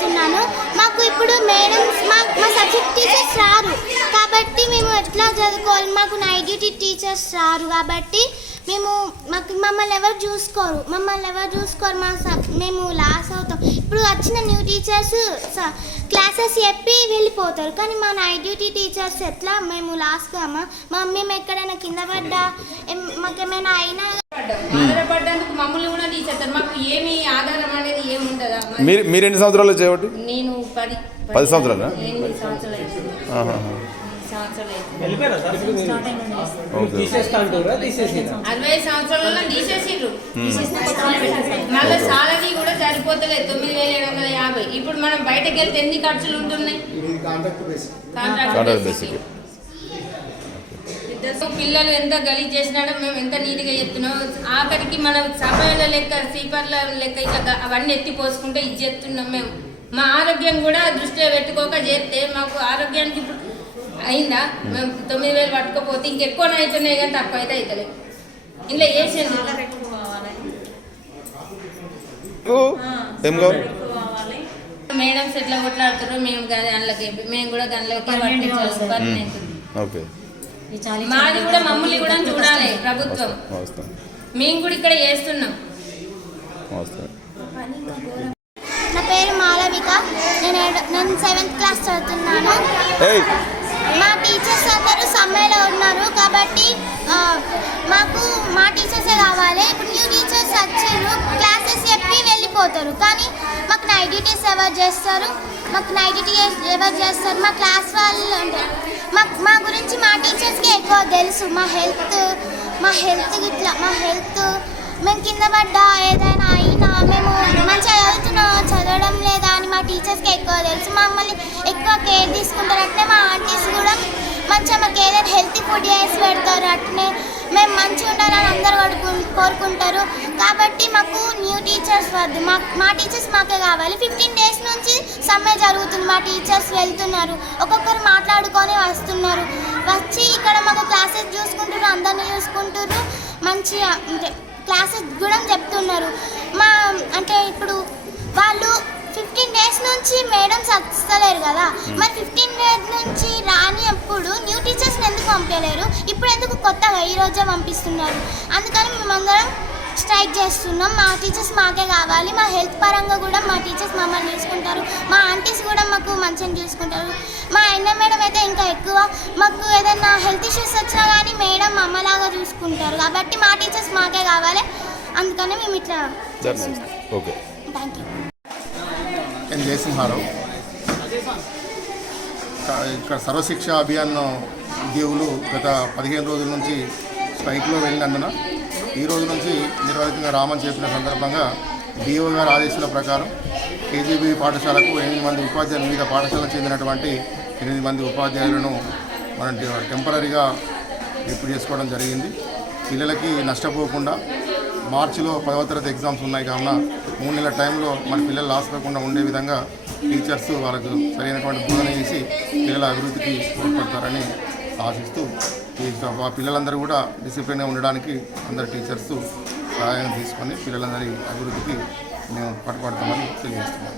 చదువుతున్నాను. మాకు ఇప్పుడు మేడమ్స్ మా సబ్జెక్ట్ టీచర్స్ రారు కాబట్టి మేము ఎట్లా చదువుకోవాలి. మాకు నైట్ డ్యూటీ టీచర్స్ రారు కాబట్టి మమ్మల్ని ఎవరు చూసుకోరు. మేము లాస్ అవుతాం. ఇప్పుడు వచ్చిన న్యూ టీచర్స్ క్లాసెస్ చెప్పి వెళ్ళిపోతారు కానీ మా నైట్ డ్యూటీ టీచర్స్ ఎట్లా మేము లాస్ కామా. మేము ఎక్కడైనా కింద పడ్డా మాకేమైనా అయినా ఆధారపడ్డానికి మమ్మల్ని కూడా తీసేస్తారు. మాకు ఏమి ఆధారం అనేది ఏమి ఉండదా. మీరు ఎన్ని సంవత్సరాలు చేయబట్టి? నేను 10 సంవత్సరాలు. 8 సంవత్సరాలు అవుతుంది. 60 సంవత్సరాలలో తీసేసిండ్రు. మళ్ళీ సాలరీ కూడా సరిపోతలేదు 9750. ఇప్పుడు మనం బయటకు వెళ్తే ఎన్ని ఖర్చులు ఉంటున్నాయి. Contract basic. పిల్లలు ఎంత గలీజ్ చేసినాడో మేము ఎంత నీట్గా చెప్తున్నాం. ఆఖరికి మనం సభల లెక్క స్వీపర్ల లెక్క ఇట్లా అవన్నీ ఎత్తిపోసుకుంటే ఇది చేస్తున్నాం. మేము మా ఆరోగ్యం కూడా దృష్టిలో పెట్టుకోక చేస్తే మాకు ఆరోగ్యానికి ఇప్పుడు అయిందా. మేము 9000 పట్టుకోపోతే ఇంకెక్కువ అవుతున్నాయి కానీ తక్కువ అయితే అవుతలేదు. ఇంట్లో వేసేది మేడమ్స్ ఎట్లా కొట్లాడుతారో మేము అందులోకి మేము కూడా దానిలోకి మాది కూడా మమ్మల్ని కూడా చూడాలి ప్రభుత్వం. మేము కూడా ఇక్కడ చేస్తున్నాం. నా పేరు మాలవిక. నేను 7th క్లాస్ చదువుతున్నాను. మా టీచర్స్ అందరూ సమ్మెలో ఉన్నారు కాబట్టి మాకు మా టీచర్సే కావాలి. ఇప్పుడు న్యూ టీచర్స్ వచ్చారు క్లాసెస్ చెప్పి వెళ్ళిపోతారు కానీ మాకు నైట్ డ్యూటీస్ ఎవరు చేస్తారు. మా క్లాస్ వాళ్ళు అంటే మా గురించి మా టీచర్స్కి ఎక్కువ తెలుసు. మా హెల్త్ మేము కింద పడ్డా ఏదైనా అయినా మేము మంచిగా చదవడం లేదా అని మా టీచర్స్కి ఎక్కువ తెలుసు. మమ్మల్ని ఎక్కువ కేర్ తీసుకుంటారు. అట్లే మా ఆంటీస్ కూడా మంచిగా మాకు ఏదైనా హెల్తీ ఫుడ్ చేసి పెడతారు. అట్లనే మేము మంచిగా ఉండాలని అందరూ కోరుకుంటారు కాబట్టి మాకు న్యూ టీచర్స్ వద్దు. మా టీచర్స్ మాకే కావాలి. 15 days నుంచి సమ్మె జరుగుతుంది. మా టీచర్స్ వెళ్తున్నారు. ఒక్కొక్కరు మాట్లాడుకొని వస్తున్నారు. వచ్చి ఇక్కడ మాకు క్లాసెస్ చూసుకుంటారు. అందరినీ చూసుకుంటారు. మంచిగా అంటే క్లాసెస్ కూడా చెప్తున్నారు. అంటే ఇప్పుడు వాళ్ళు 15 days నుంచి మేడమ్స్ వస్తలేరు కదా. మరి 15 days నుంచి రానిప్పుడు న్యూ టీచర్స్ని ఎందుకు పంపించలేరు. ఇప్పుడు ఎందుకు కొత్తగా ఈరోజే పంపిస్తున్నారు. అందుకని మేమందరం స్ట్రైక్ చేస్తున్నాం. మా టీచర్స్ మాకే కావాలి. మా హెల్త్ పరంగా కూడా మా టీచర్స్ మమ్మల్ని చూసుకుంటారు. మా ఆంటీస్ కూడా మాకు మంచిగా చూసుకుంటారు. మా ఎన్ఎం మేడం అయితే ఇంకా ఎక్కువ. మాకు ఏదైనా హెల్త్ ఇష్యూస్ వచ్చినా కానీ మేడం అమ్మలాగా చూసుకుంటారు కాబట్టి మా టీచర్స్ మాకే కావాలి. అందుకని మేము ఇట్లా okay. Thank you. N Jayasimharao. ఇక్కడ సర్వశిక్ష అభియాన్ ఉద్యోగులు గత 15 రోజుల నుంచి స్ట్రైక్లో వెళ్ళినందున ఈ రోజు నుంచి నిర్వహితంగా రామని చెప్పిన సందర్భంగా డిఓ గారి ఆదేశాల ప్రకారం కేజీబీ పాఠశాలకు 8 మంది ఉపాధ్యాయులు వివిధ పాఠశాలకు చెందినటువంటి 8 మంది ఉపాధ్యాయులను మనం టెంపరీగా రిపోర్ట్ చేసుకోవడం జరిగింది. పిల్లలకి నష్టపోకుండా మార్చిలో 10వ తరగతి ఎగ్జామ్స్ ఉన్నాయి కావున 3 నెలల టైంలో మన పిల్లలు లాస్ కాకుండా ఉండే విధంగా టీచర్స్ వాళ్ళకు సరైనటువంటి బోధన చేసి పిల్లల అభివృద్ధికి తోడ్పడతారని ఆశిస్తూ ఆ పిల్లలందరూ కూడా డిసిప్లిన్గా ఉండడానికి అందరు టీచర్స్ సహాయం తీసుకొని పిల్లలందరి అభివృద్ధికి మేము పట్టుబడతామని తెలియజేస్తున్నాం.